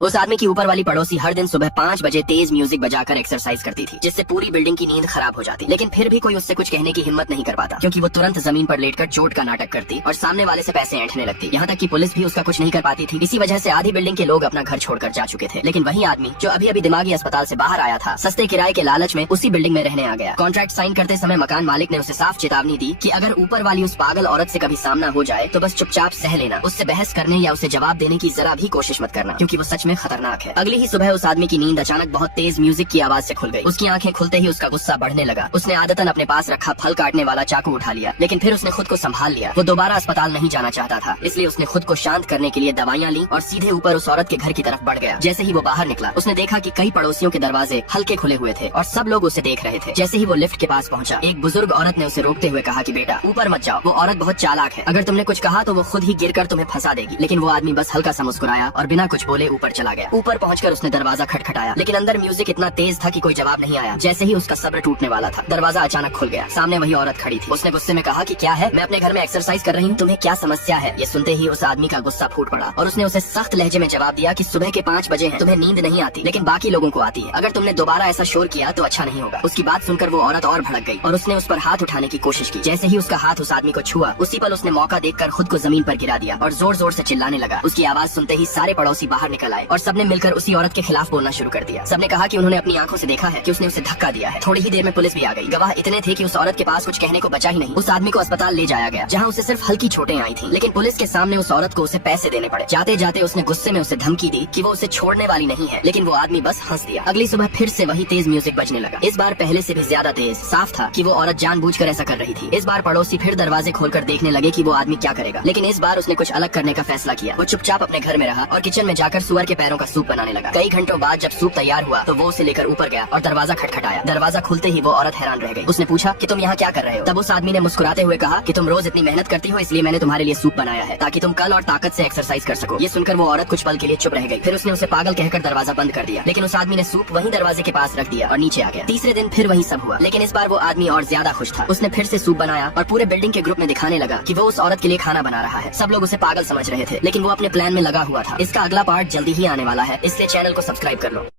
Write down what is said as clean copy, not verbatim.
उस आदमी की ऊपर वाली पड़ोसी हर दिन सुबह 5 बजे तेज म्यूजिक बजाकर एक्सरसाइज करती थी, जिससे पूरी बिल्डिंग की नींद खराब हो जाती। लेकिन फिर भी कोई उससे कुछ कहने की हिम्मत नहीं कर पाता, क्योंकि वो तुरंत जमीन पर लेटकर चोट का नाटक करती और सामने वाले से पैसे ऐंठने लगती। यहाँ तक कि पुलिस भी उसका कुछ नहीं कर पाती थी। इसी वजह से आधी बिल्डिंग के लोग अपना घर छोड़कर जा चुके थे। लेकिन वही आदमी जो अभी अभी दिमागी अस्पताल से बाहर आया था, सस्ते किराए के लालच में उसी बिल्डिंग में रहने आ गया। कॉन्ट्रैक्ट साइन करते समय मकान मालिक ने उसे साफ चेतावनी दी कि अगर ऊपर वाली उस पागल औरत से कभी सामना हो जाए तो बस चुपचाप सह लेना, उससे बहस करने या उसे जवाब देने की जरा भी कोशिश मत करना, क्योंकि वो सच में खतरनाक है। अगली ही सुबह उस आदमी की नींद अचानक बहुत तेज म्यूजिक की आवाज से खुल गई। उसकी आंखें खुलते ही उसका गुस्सा बढ़ने लगा। उसने आदतन अपने पास रखा फल काटने वाला चाकू उठा लिया, लेकिन फिर उसने खुद को संभाल लिया। वो दोबारा अस्पताल नहीं जाना चाहता था, इसलिए उसने खुद को शांत करने के लिए दवाइयाँ ली और सीधे ऊपर उस औरत के घर की तरफ बढ़ गया। जैसे ही वो बाहर निकला, उसने देखा कि कई पड़ोसियों के दरवाजे हल्के खुले हुए थे और सब लोग उसे देख रहे थे। जैसे ही वो लिफ्ट के पास पहुंचा, एक बुजुर्ग औरत ने उसे रोकते हुए कहा कि बेटा ऊपर मत जाओ, वो औरत बहुत चालाक है, अगर तुमने कुछ कहा तो वो खुद ही गिरकर तुम्हें फंसा देगी। लेकिन वो आदमी बस हल्का सा मुस्कुराया और बिना कुछ बोले ऊपर चला गया। ऊपर पहुंचकर उसने दरवाजा खटखटाया, लेकिन अंदर म्यूजिक इतना तेज था कि कोई जवाब नहीं आया। जैसे ही उसका सब्र टूटने वाला था, दरवाजा अचानक खुल गया। सामने वही औरत खड़ी थी। उसने गुस्से में कहा कि क्या है, मैं अपने घर में एक्सरसाइज कर रही हूँ, तुम्हें क्या समस्या है। ये सुनते ही उस आदमी का गुस्सा फूट पड़ा और उसने उसे सख्त लहजे में जवाब दिया कि सुबह के 5 बजे हैं, तुम्हें नींद नहीं आती, लेकिन बाकी लोगों को आती है। अगर तुमने दोबारा ऐसा शोर किया तो अच्छा नहीं होगा। उसकी बात सुनकर वो औरत और भड़क गई और उसने उस पर हाथ उठाने की कोशिश की। जैसे ही उसका हाथ उस आदमी को छुआ, उसी पल उसने मौका देखकर खुद को जमीन पर गिरा दिया और जोर जोर से चिल्लाने लगा। उसकी आवाज सुनते ही सारे पड़ोसी बाहर निकल आए और सबने मिलकर उसी औरत के खिलाफ बोलना शुरू कर दिया। सबने कहा कि उन्होंने अपनी आंखों से देखा है कि उसने उसे धक्का दिया है। थोड़ी ही देर में पुलिस भी आ गई। गवाह इतने थे कि उस औरत के पास कुछ कहने को बचा ही नहीं। उस आदमी को अस्पताल ले जाया गया, जहां उसे सिर्फ हल्की चोटें आई थी। लेकिन पुलिस के सामने उस औरत को उसे पैसे देने पड़े। जाते जाते उसने गुस्से में उसे धमकी दी कि वो उसे छोड़ने वाली नहीं है, लेकिन वो आदमी बस हंस दिया। अगली सुबह फिर से वही तेज म्यूजिक बजने लगा। इस बार पहले से भी ज्यादा तेज। साफ था कि वो औरत जानबूझकर ऐसा कर रही थी। इस बार पड़ोसी फिर दरवाजे खोलकर देखने लगे कि वो आदमी क्या करेगा, लेकिन इस बार उसने कुछ अलग करने का फैसला किया। वो चुपचाप अपने घर में रहा और किचन में जाकर सुअर के पैरों का सूप बनाने लगा। कई घंटों बाद जब सूप तैयार हुआ तो वो उसे लेकर ऊपर गया और दरवाजा खटखटाया। दरवाजा खुलते ही वो औरत हैरान रह गई। उसने पूछा कि तुम यहाँ क्या कर रहे हो। तब उस आदमी ने मुस्कुराते हुए कहा कि तुम रोज इतनी मेहनत करती हो, इसलिए मैंने तुम्हारे लिए सूप बनाया है, ताकि तुम कल और ताकत से एक्सरसाइज कर सको। ये सुनकर वो औरत कुछ पल के लिए चुप रह गई। फिर उसने उसे पागल कहकर दरवाजा बंद कर दिया, लेकिन उस आदमी ने सूप वहीं दरवाजे के पास रख दिया और नीचे आ गया। तीसरे दिन फिर वही सब हुआ, लेकिन इस बार वो आदमी और ज्यादा खुश था। उसने फिर से सूप बनाया और पूरे बिल्डिंग के ग्रुप में दिखाने लगा कि वो उस औरत के लिए खाना बना रहा है। सब लोग उसे पागल समझ रहे थे, लेकिन वो अपने प्लान में लगा हुआ था। इसका अगला पार्ट जल्दी ही आने वाला है, इसलिए चैनल को सब्सक्राइब कर लो।